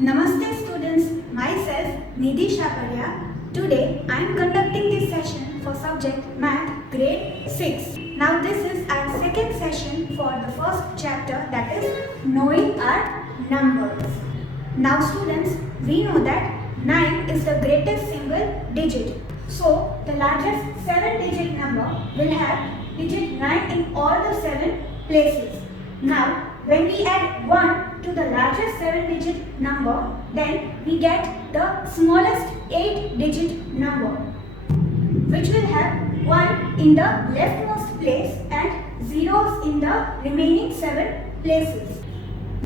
Namaste students, myself Nidhi Shaparya. Today I am conducting this session for subject Math grade 6. Now this is our second session for the first chapter, that is knowing our numbers. Now students, we know that 9 is the greatest single digit. So the largest 7-digit number will have digit 9 in all the 7 places. Now when we add 1 to the largest 7-digit number, then we get the smallest 8-digit number, which will have 1 in the leftmost place and zeros in the remaining 7 places.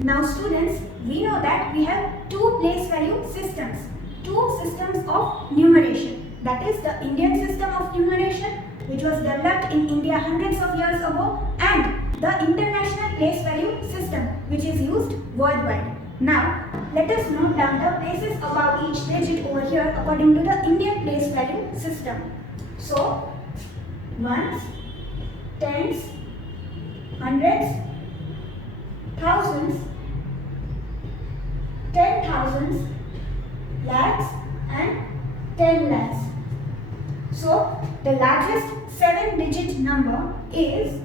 Now students, we know that we have two place value systems, two systems of numeration. That is the Indian system of numeration, which was developed in India hundreds of years ago, and the international place value system, which is used worldwide. Now, let us note down the places above each digit over here according to the Indian place value system. So, ones, tens, hundreds, thousands, 10,000s, lakhs and 10 lakhs. So, the largest 7-digit number is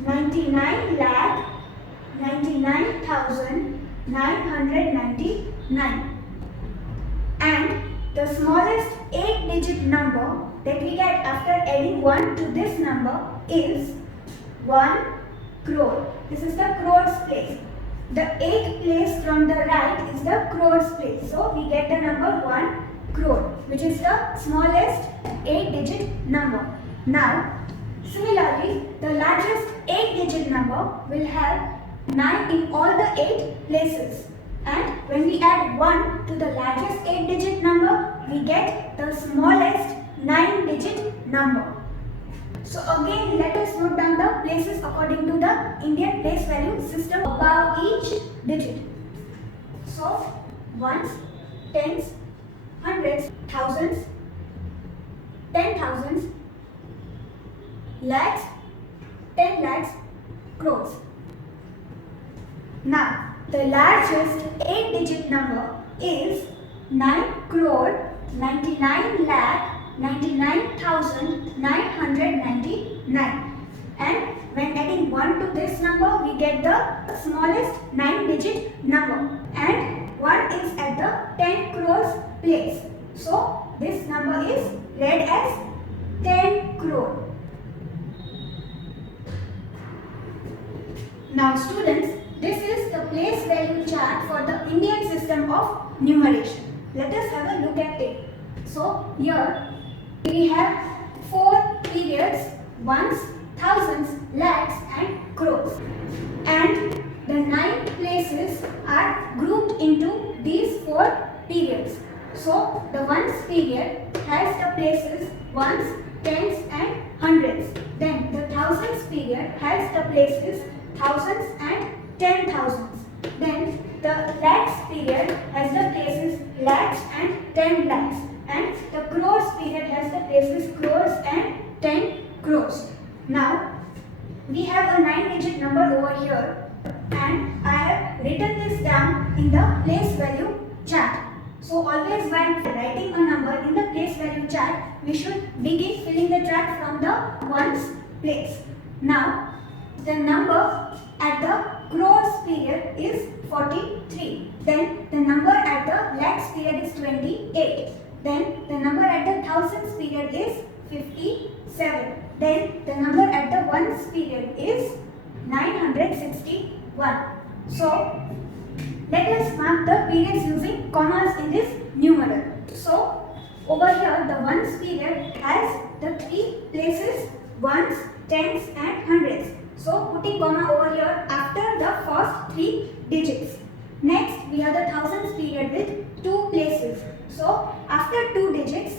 99,99,999, and the smallest 8-digit number that we get after adding 1 to this number is 1 crore. This is the crores place. The 8th place from the right is the crores place. So we get the number 1 crore, which is the smallest 8-digit number. Now, similarly, the largest 8-digit number will have 9 in all the 8 places. And when we add 1 to the largest 8-digit number, we get the smallest 9-digit number. So again, let us note down the places according to the Indian place value system above each digit. So, ones, tens, hundreds, thousands, 10,000s, lakhs, 10 lakhs, crores. Now, the largest 8-digit number is 9 crore 99 lakh 99,999, and when adding 1 to this number, we get the smallest 9-digit number, and 1 is at the 10 crores place. So, this number is read as 10 crore. Now students, this is the place value chart for the Indian system of numeration. Let us have a look at it. So here we have 4 periods, ones, thousands, lakhs and crores. And the 9 places are grouped into these 4 periods. So the ones period has the places ones, tens and hundreds. Then the thousands period has the places thousands and 10,000s. Then the lakhs period has the places lakhs and 10 lakhs. And the crores period has the places crores and 10 crores. Now, we have a 9-digit number over here, and I have written this down in the place value chart. So, always when writing a number in the place value chart, we should begin filling the chart from the ones place. Now, the number at the crores period is 43. Then the number at the lakhs period is 28. Then the number at the thousands period is 57. Then the number at the ones period is 961. So let us mark the periods using commas in this numeral. So over here the ones period has the 3 places ones, tens and hundreds. So putting comma over here after the first 3 digits. Next we have the thousands period with 2 places. So after 2 digits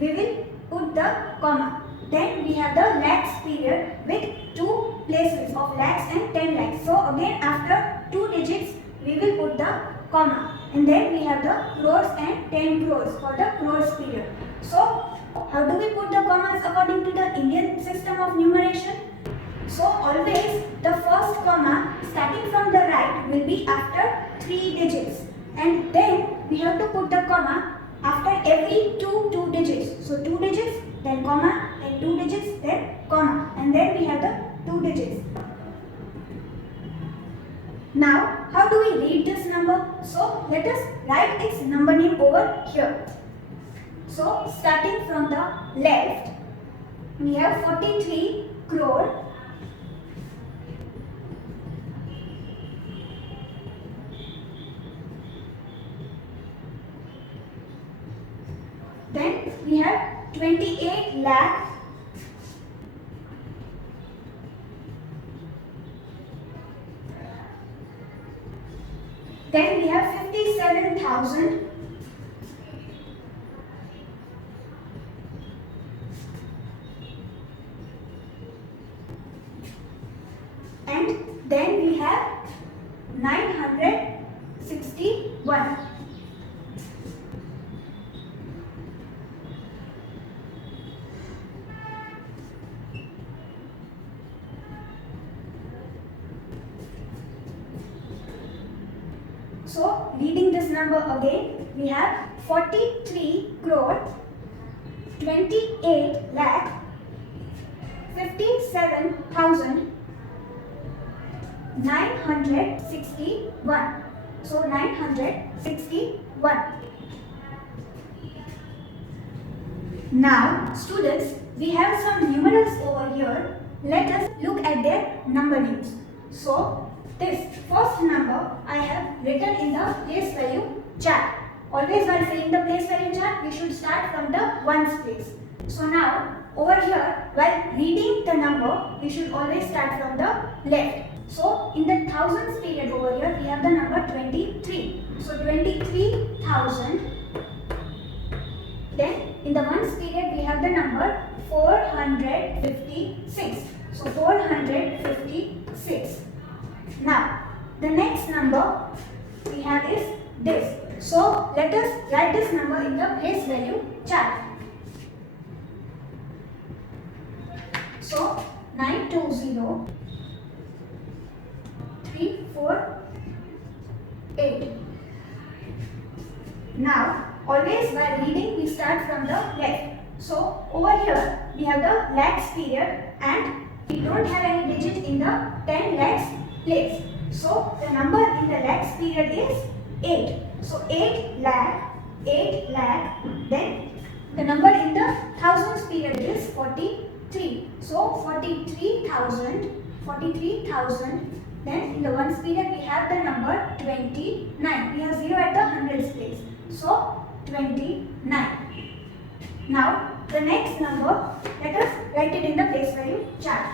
we will put the comma. Then we have the lakhs period with 2 places of lakhs and 10 lakhs. So again after 2 digits we will put the comma. And then we have the crores and 10 crores for the crores period. So how do we put the commas according to the Indian system of numeration? So always the first comma starting from the right will be after 3 digits. and then we have to put the comma after every two digits. So 2 digits, then comma, then 2 digits, then comma, and then we have the 2 digits. Now, how do we read this number? So let us write its number name over here. So starting from the left, we have 43 crore. Then we have 28 lakh. Then we have 57,000. And then we have 961. So, reading this number again, we have 43 crore 28 lakh 57,961. So, 961. Now, students, we have some numerals over here. Let us look at their number names. So, this first number I have written in the place value chart. Always while filling the place value chart, we should start from the ones place. So now, over here, while reading the number, we should always start from the left. So in the thousands period over here, we have the number 23. So 23,000. Then in the ones period, we have the number 456. So 456. Now, the next number we have is this. So, let us write this number in the place value chart. So, 920,348. Now, always while reading, we start from the left. So, over here, we have the lakhs period and we don't have any digit in the 10 lakhs place. So the number in the lakhs period is 8. So 8 lakh, then the number in the thousands period is 43. So 43,000, then in the ones period we have the number 29. We have 0 at the hundreds place. So 29. Now the next number, let us write it in the place value chart.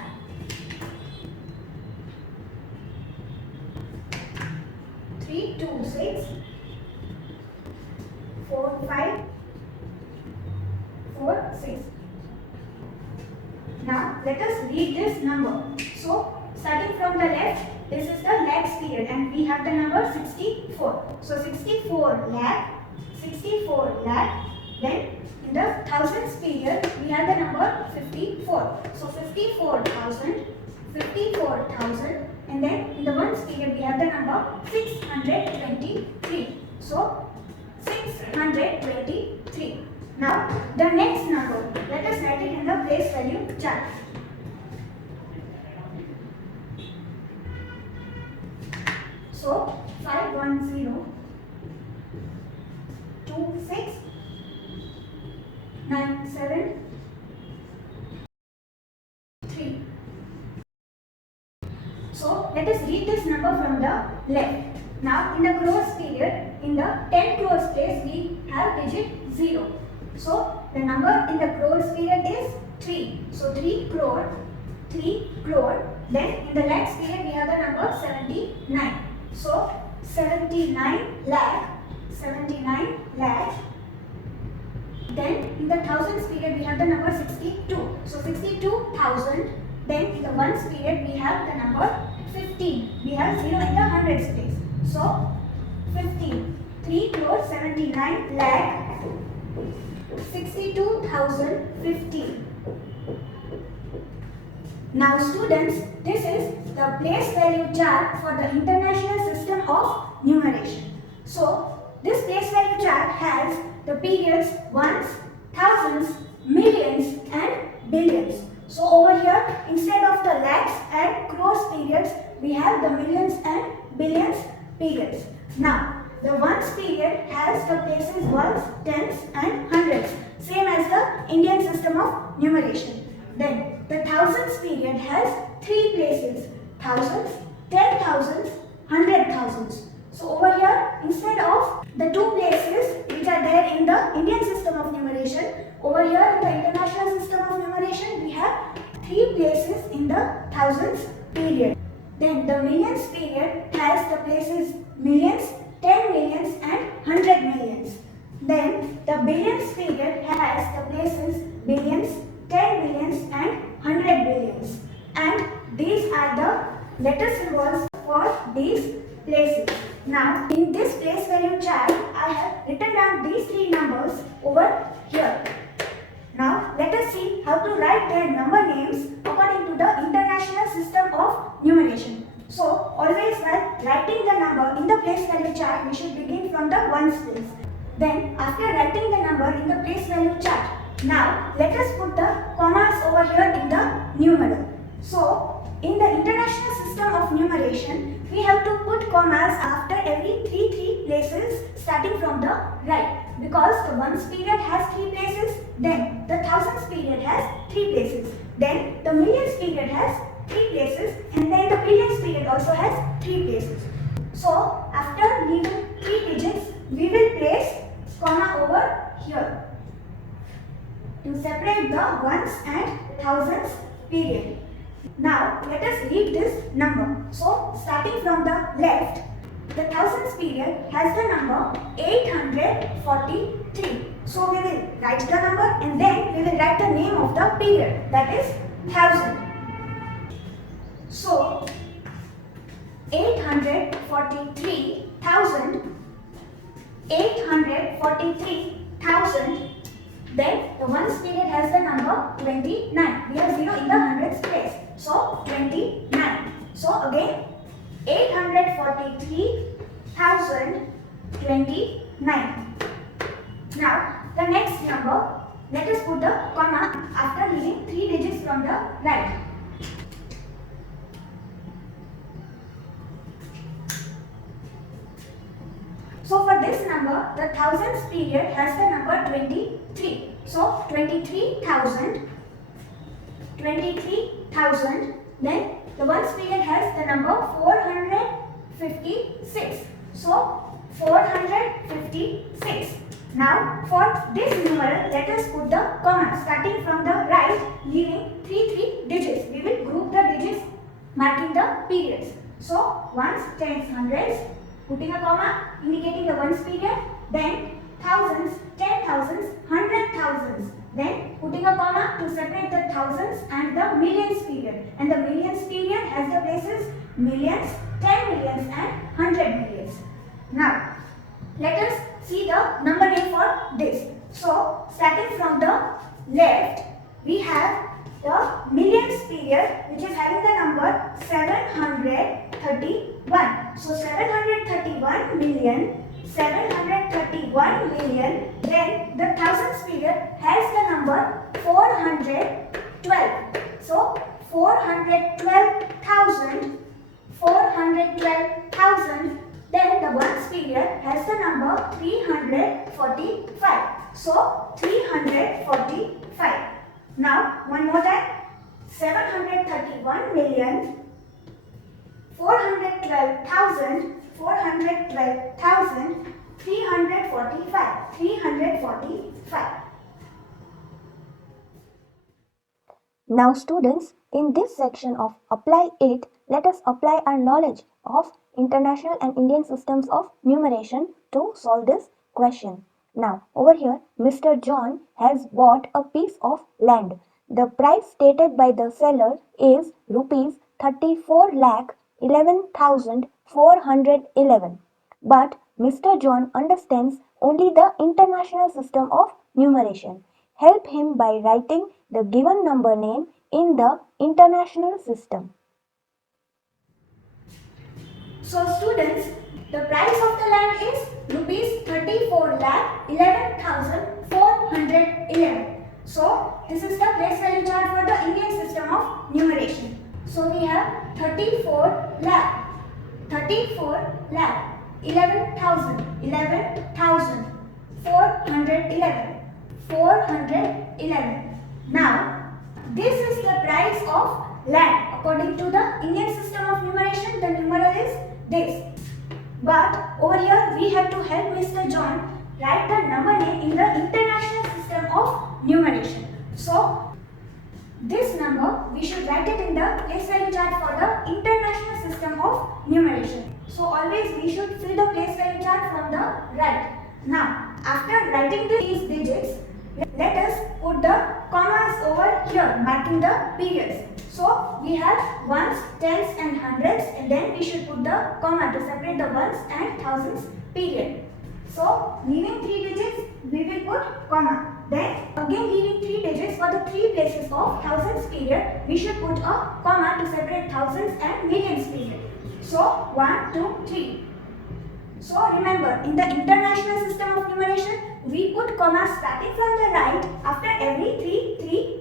326 4546. Now let us read this number. So starting from the left, this is the lakhs period and we have the number 64. So 64 lakh. Then in the thousands period, we have the number 54. So 54,000. And then in the ones period, we have the number 623. So 623. Now the next number, let us write it in the place value chart. So 5102697. So let us read this number from the left. Now in the crores period, in the 10 crores place, we have digit 0. So the number in the crores period is 3. So 3 crore. Then in the lakhs period, we have the number 79. So 79 lakh. Then in the thousands period, we have the number 62. So 62,000. Then in the ones period, we have the number 15. We have 0 in the hundreds place. So 15. 3 crore 79 lakh 62,015. Now students, this is the place value chart for the International System of Numeration. So periods ones, thousands, millions and billions. So over here, instead of the lakhs and crores periods, we have the millions and billions periods. Now, the ones period has the places ones, tens and hundreds, same as the Indian system of numeration. Then, the thousands period has three places, thousands, 10,000s, 100,000s. So over here, instead of the two places which are there in the Indian system of numeration, over here in the international system of numeration, we have three places in the thousands period. Then the millions period has the places millions, 10 millions and 100 millions. Then the billions period has the places billions, 10 billions and 100 billions. And these are the letter symbols for these places. Now, in this place value chart, I have written down these three numbers over here. Now, let us see how to write their number names according to the international system of numeration. So, always while writing the number in the place value chart, we should begin from the ones place. Then, after writing the number in the place value chart, now let us put the commas over here in the numeral. So, in the international system of numeration, we have to put commas after every three places starting from the right, because the ones period has three places, then the thousands period has three places, then the millions period has three places, and then the billions period also has three places. So after leaving three digits, we will place comma over here to separate the ones and thousands period. Now, let us read this number. So, starting from the left, the thousands period has the number 843. So, we will write the number and then we will write the name of the period, that is 1000. So, 843,000, 843,000. Then the ones period has the number 29. We have 0 in the hundreds place. So 29. So again 843,029. Now the next number, let us put the comma after leaving three digits from the right. So for this number, the thousands period has the number 23. So 23,000, 23,000. Then the ones period has the number 456. So 456. Now for this numeral, let us put the comma starting from the right, leaving three digits. We will group the digits marking the periods. So ones, tens, hundreds, putting a comma indicating the ones period, then thousands, 10,000s, 100,000s, then putting a comma to separate the thousands and the millions period, and the millions period has the places millions, 10 millions and 100 millions. Now let us see the number name for this. So starting from the left, we have the millions period which is having the number 731. So 731 million, 731 million. Then the thousands period has the number 412. So 412,000, 412,000. Then the ones period has the number 345. So 345. Now one more time, 731 million, 412,000, 412,000, 345, 345. Now students, in this section of Apply It, let us apply our knowledge of international and Indian systems of numeration to solve this question. Now over here, Mr. John has bought a piece of land. The price stated by the seller is rupees 34,11,411. But Mr. John understands only the international system of numeration. Help him by writing the given number name in the international system. So students, the price of the land is rupees 34,11,411. 34 lakh, 34 lakh, 11,000, 11,000, 411, 411. Now, this is the price of land. According to the Indian system of numeration, the numeral is this. But over here, we have to help Mr. John write the number name in the international system of numeration. So, this number, we should write it in the place value chart for the international system of numeration. So, always we should fill the place value chart from the right. Now, after writing these digits, let us put the commas over here, marking the periods. So, we have ones, tens and hundreds, and then we should put the comma to separate the ones and thousands period. So, leaving 3 digits, we will put comma. Then, again leaving 3 digits for the 3 places of thousands period, we should put a comma to separate thousands and millions period. So, 1, 2, 3. So, remember, in the international system of numeration, we put commas starting from the right after every 3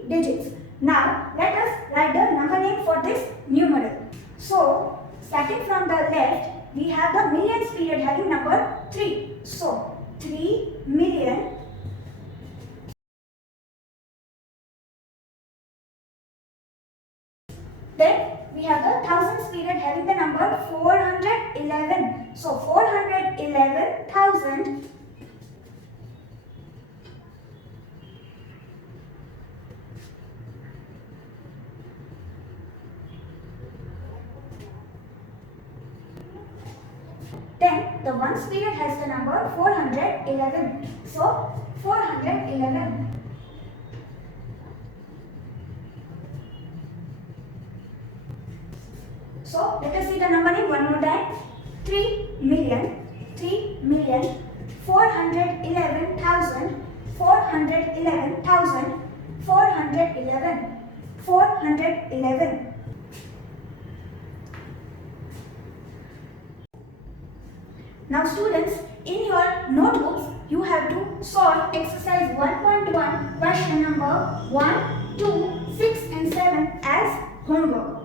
digits. Now, let us write the number name for this numeral. So, starting from the left, we have the millions period having number 3. So, 3 million. Then, we have the thousands period having the number 411. So, 411,000. Then the ones period has the number 411. So 411. So let us see the number name one more time. 3 million, 411,000, 411,000, 411, 411. Now students, in your notebooks, you have to solve exercise 1.1 question number 1, 2, 6 and 7 as homework.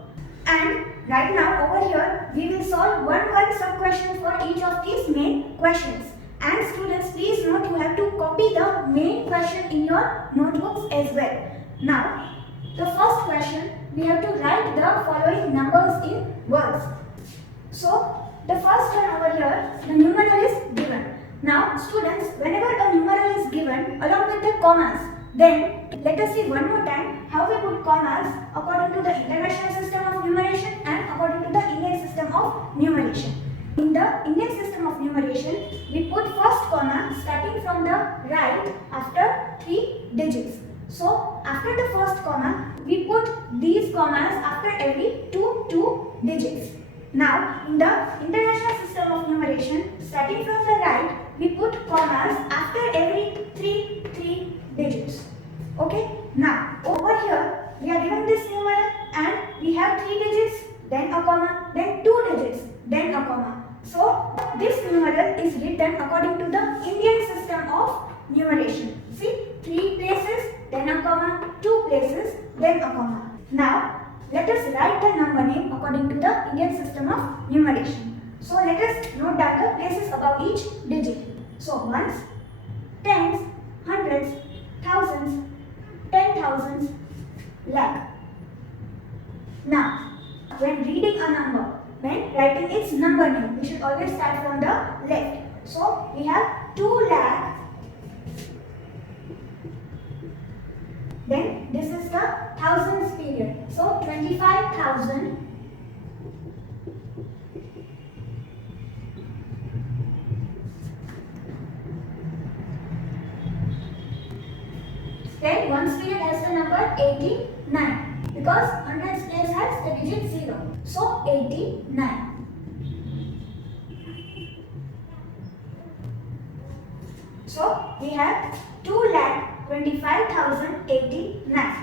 And right now over here, we will solve one sub-question for each of these main questions. And students, please note you have to copy the main question in your notebooks as well. Now, the first question, we have to write the following numbers in words. So, the first one over here, the numeral is given. Now, students, whenever a numeral is given along with the commas, then let us see one more time how we put commas according to the international system of numeration and according to the Indian system of numeration. In the Indian system of numeration, we put first comma starting from the right after 3 digits. So, after the first comma, we put these commas after every two digits. Now, in the international system of numeration, starting from the right, we put commas after every three digits. Okay? Now, over here, we are given this numeral and we have 3 digits, then a comma, then 2 digits, then a comma. So, this numeral is written according to the Indian system of numeration. See, 3 places, then a comma, 2 places, then a comma. Now, let us write the number name according to the Indian system of numeration. So let us note down the places above each digit. So ones, tens, hundreds, thousands, 10,000s, lakh. Now, when reading a number, when writing its number name, we should always start from the left. So we have 2 lakh. Then this is the thousands period. So 25,000. Then ones period has the number 89 because hundreds place has the digit 0. So 89. So we have 2,25,089.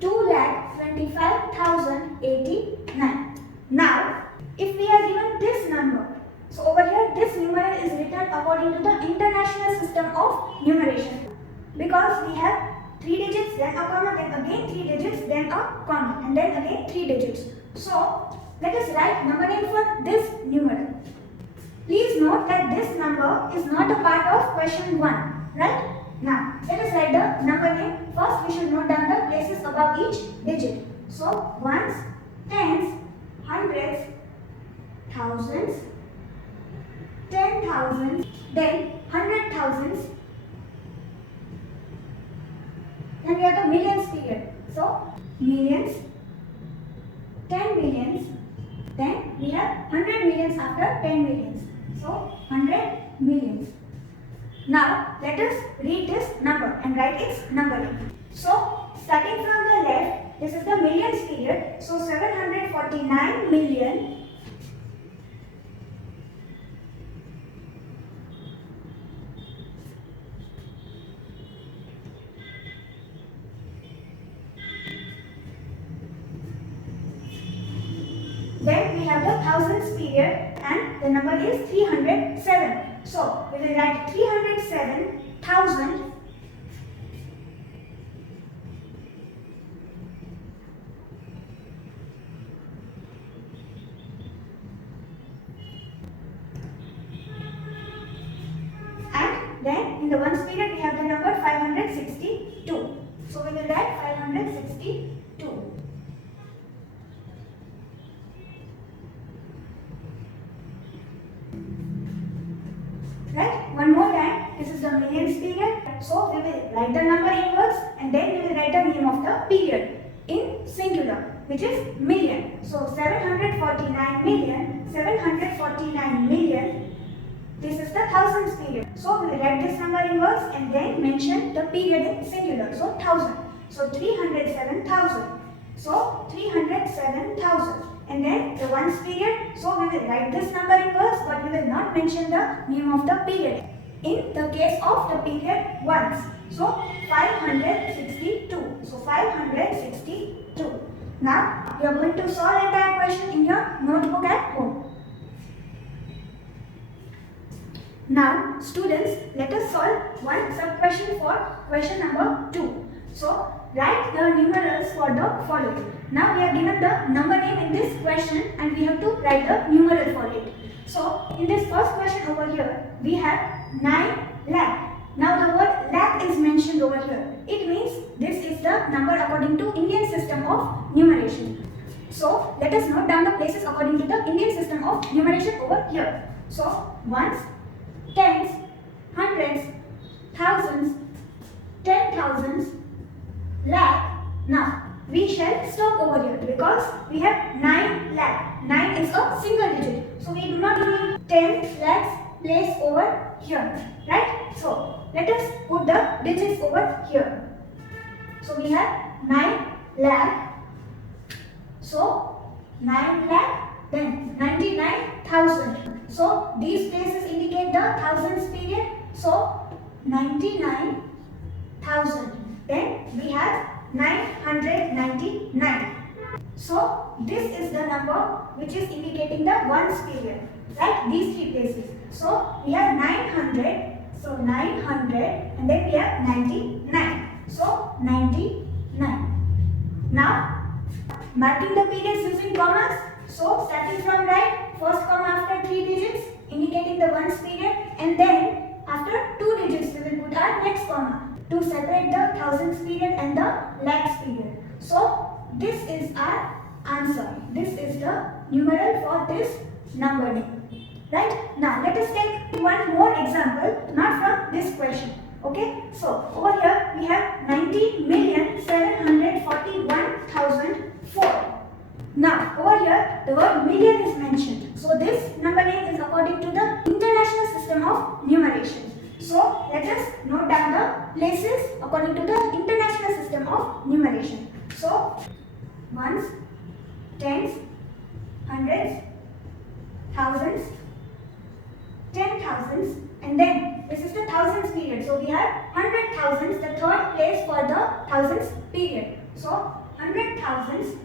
2,25,089. Now, if we are given this number, so over here this numeral is written according to the international system of numeration. Because we have 3 digits, then a comma, then again 3 digits, then a comma, and then again 3 digits. So, let us write number name for this numeral. Please note that this number is not a part of question 1, right? Now, let us write the number name. First, we should note down the places above each digit. So, ones, tens, hundreds, thousands, 10,000, then 100,000s, then we have the millions period. So, millions, 10 millions, then we have 100 millions after 10 millions. So, 100 millions. Now, let us read this number and write its number name. So, starting from the left, this is the millions period. So, 749 million. Then we have the thousands period and the number is 307. So we will write 307,000 and then in the ones period we have the number 562. So we will write 562. Right? One more time, this is the millions period. So we will write the number inwards and then we will write the name of the period in singular, which is million. So 749 million, 749 million. This is the thousands period. So we will write this number inwards and then mention the period in singular. So 1000. So 307,000. So 307,000. And then the ones period, so we will write this number inwards but we will not mention the name of the period in the case of the period ones. So 562. So 562. Now you are going to solve the entire question in your notebook at home. Now students, let us solve one sub question for question number 2. So write the numerals for the following. Now we have given the number name in this question and we have to write the numeral for it. So in this first question over here, we have 9 lakh. Now the word lakh is mentioned over here. It means this is the number according to Indian system of numeration. So let us note down the places according to the Indian system of numeration over here. So ones, tens, hundreds, thousands, 10,000s, lakh. Now we shall stop over here because we have 9 lakh. 9 is a single digit. So we do not need 10 lakhs place over here. Right? So let us put the digits over here. So we have 9 lakh. So 9 lakh, then 99,000. So these places indicate the thousands period. So 99,000. Then we have 999. So this is the number which is indicating the ones period. Right? These three places. So we have 900. So 900 and then we have 99. So 99. Now marking the periods using commas. So starting from right, first comma after 3 digits indicating the ones period and then after 2 digits we will put our next comma to separate the thousands period and the lakhs period. So this is our answer. This is the numeral for this number name. Right? Now let us take one more example, not from this question. Okay? So over here we have 90,741,004. Now over here the word million is mentioned. So this number name is according to the international system of numeration. So let us note down the places according to the international system of numeration. So ones, tens, hundreds, thousands, 10,000s, and then this is the thousands period. So we have 100,000s, the third place for the thousands period. So 100,000s,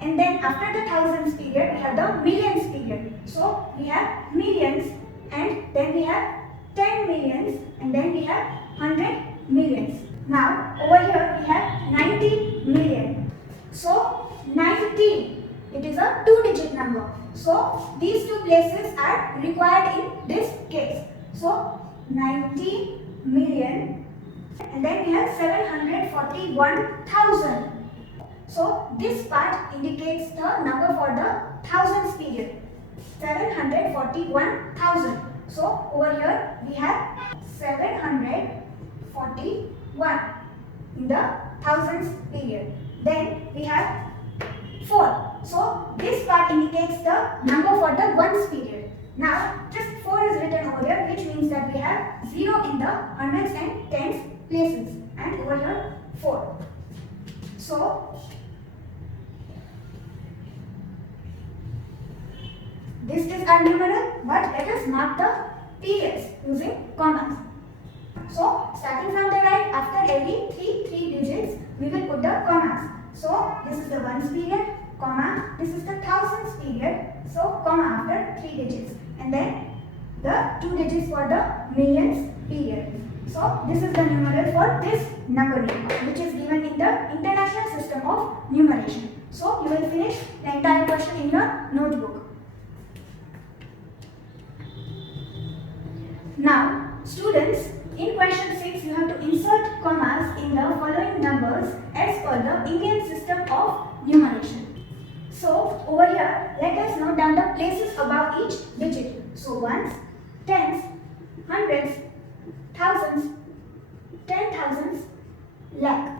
and then after the thousands period we have the millions period. So we have millions, and then we have 10 millions, and then we have 100 millions. Now over here we have 90 million. So 90 It is a 2-digit number. So these two places are required in this case. So 90 million, and then we have 741,000. So this part indicates the number for the thousands period. 741,000. So over here we have 741 in the thousands period. Then we have 4. So this part indicates the number for the ones period. Now just 4 is written over here, which means that we have 0 in the hundreds and tens places, and over here 4. So this is our numeral, but let us mark the periods using commas. So starting from the right, after every three digits, we will put the commas. So this is the ones period, comma. This is the thousands period. So comma after 3 digits, and then the 2 digits for the millions period. So this is the numeral for this numbering, which is given in the International System of Numeration. So you will finish the entire question in your notebook. Now, students, in question 6, you have to insert commas in the following numbers as per the Indian system of numeration. So, over here, let us note down the places above each digit. So, ones, tens, hundreds, thousands, 10,000s, lakh.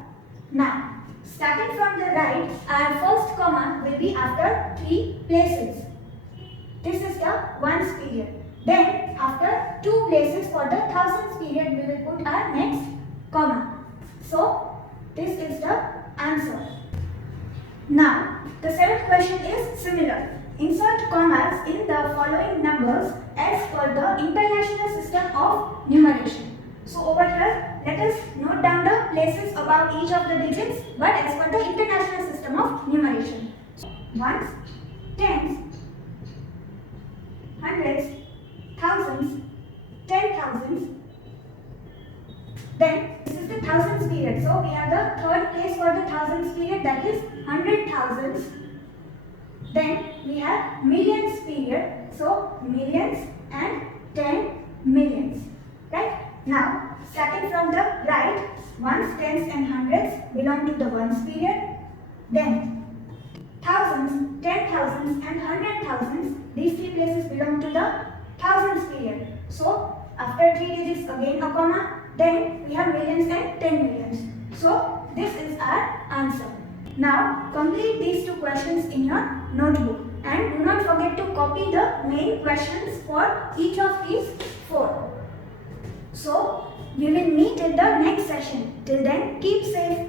Now, starting from the right, our first comma will be after 3 places. This is the ones period. Then, after 2 places for the thousands period, we will put our next comma. So, this is the answer. Now, the 7th question is similar. Insert commas in the following numbers as per the International System of Numeration. So, over here, let us note down the places above each of the digits, but as per the International System of Numeration. Ones, tens, hundreds, thousands, 10,000s. Then this is the thousands period. So we have the third place for the thousands period, that is 100,000s. Then we have millions period. So millions and 10 millions. Right? Now starting from the right, ones, tens and hundreds belong to the ones period. Then thousands, 10,000s and 100,000s, these 3 places belong to the thousands period. So after 3 digits again a comma, then we have millions and 10 millions. So this is our answer. Now complete these 2 questions in your notebook, and do not forget to copy the main questions for each of these 4. So we will meet in the next session. Till then, keep safe.